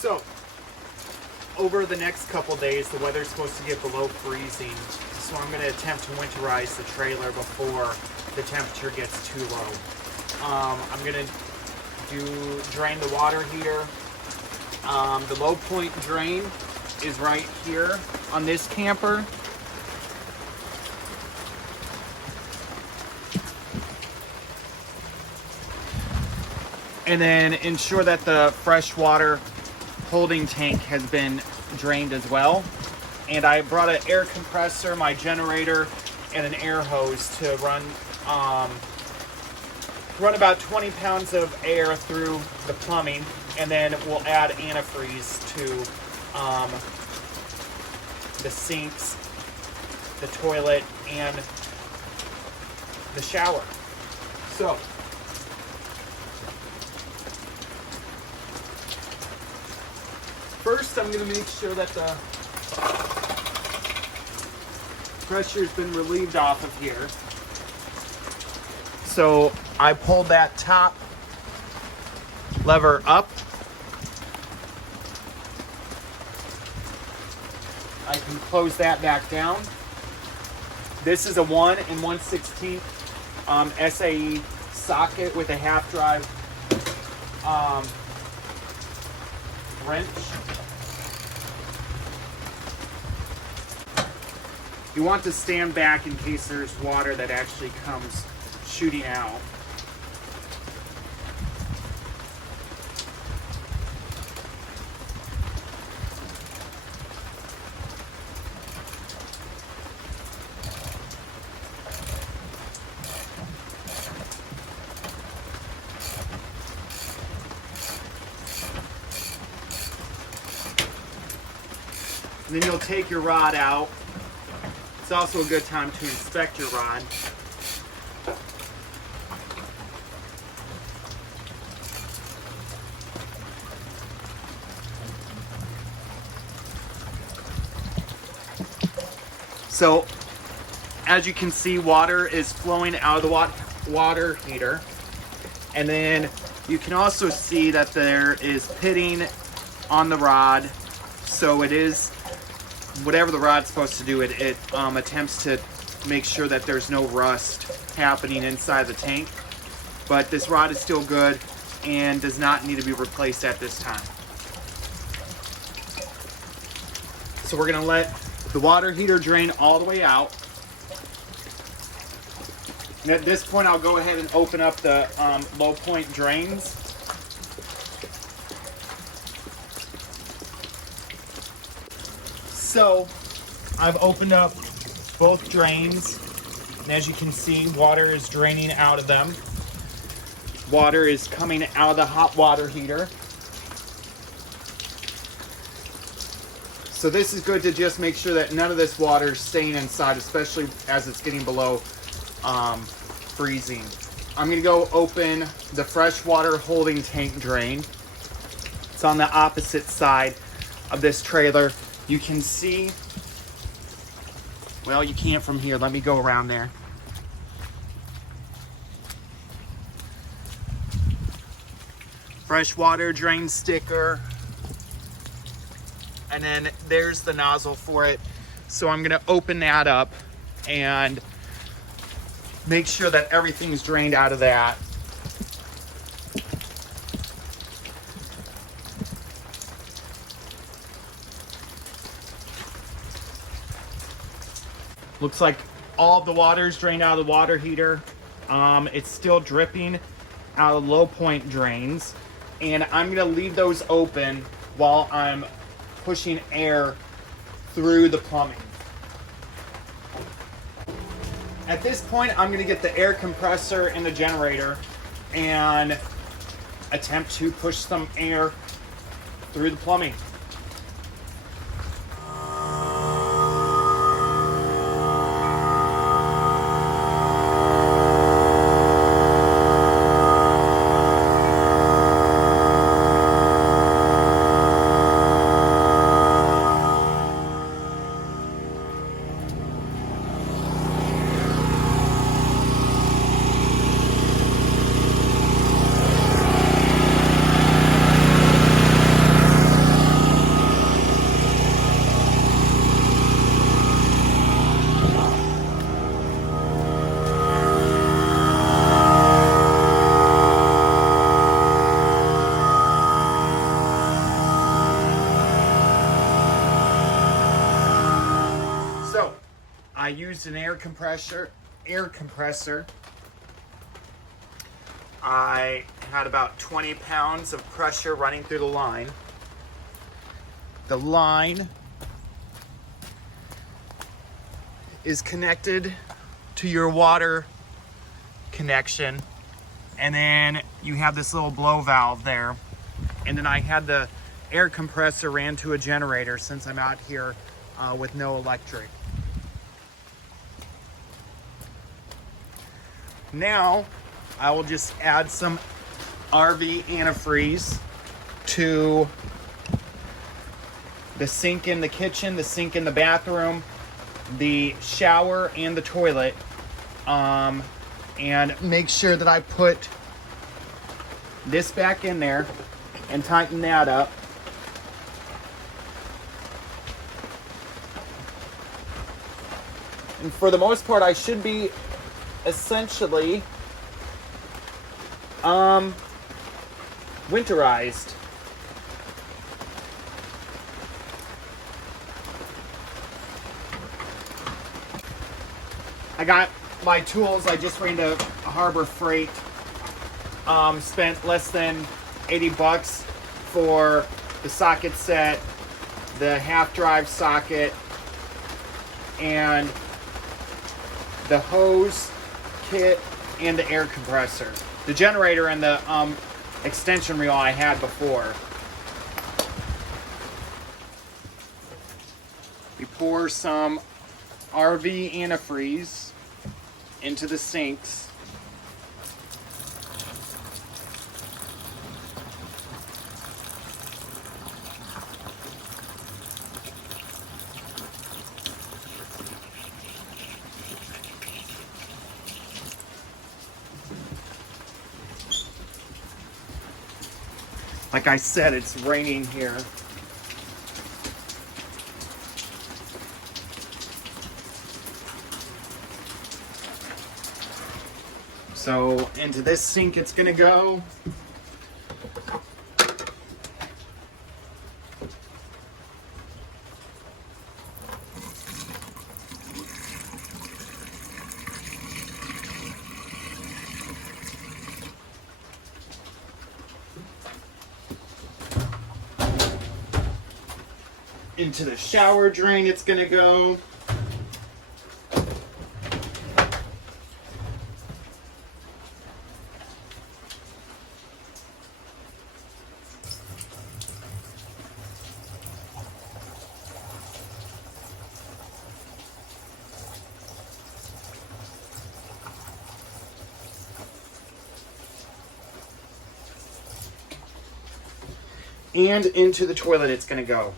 So, over the next couple days, the weather's supposed to get below freezing, so I'm going to attempt to winterize the trailer before the temperature gets too low. I'm going to drain the water heater. The low point drain is right here on this camper. And then ensure that the fresh water holding tank has been drained as well. And I brought an air compressor, my generator, and an air hose to run about 20 pounds of air through the plumbing, and then we'll add antifreeze to the sinks, the toilet, and the shower. So, first, I'm going to make sure that the pressure's been relieved off of here. So I pulled that top lever up. I can close that back down. This is a 1 1/16 SAE socket with a half drive wrench. You want to stand back in case there's water that actually comes shooting out. And then you'll take your rod out. It's also a good time to inspect your rod. So, as you can see, water is flowing out of the water heater. And then you can also see that there is pitting on the rod. So it is, whatever the rod's supposed to do, it attempts to make sure that there's no rust happening inside the tank. But this rod is still good and does not need to be replaced at this time. So we're gonna let the water heater drain all the way out. And at this point, I'll go ahead and open up the low point drains. So I've opened up both drains, and as you can see, water is draining out of them. Water is coming out of the hot water heater. So this is good to just make sure that none of this water is staying inside, especially as it's getting below freezing. I'm gonna go open the freshwater holding tank drain. It's on the opposite side of this trailer. You can see, well, you can't from here. Let me go around there. Freshwater drain sticker. And then there's the nozzle for it. So I'm gonna open that up and make sure that everything's drained out of that. Looks like all of the water is drained out of the water heater. It's still dripping out of low point drains. And I'm gonna leave those open while I'm pushing air through the plumbing. At this point, I'm gonna get the air compressor and the generator and attempt to push some air through the plumbing. used an air compressor. I had about 20 pounds of pressure running through the line. The line is connected to your water connection, and then you have this little blow valve there. And then I had the air compressor ran to a generator since I'm out here with no electric. Now I will just add some RV antifreeze to the sink in the kitchen, the sink in the bathroom, the shower, and the toilet. And make sure that I put this back in there and tighten that up. And for the most part, I should be essentially winterized. I got my tools. I just ran to Harbor Freight. Spent less than 80 bucks for the socket set, the half drive socket, and the hose kit, and the air compressor. The generator and the extension reel I had before. We pour some RV antifreeze into the sinks. Like I said, it's raining here. So into this sink it's gonna go. Into the shower drain it's gonna go. And into the toilet it's gonna go.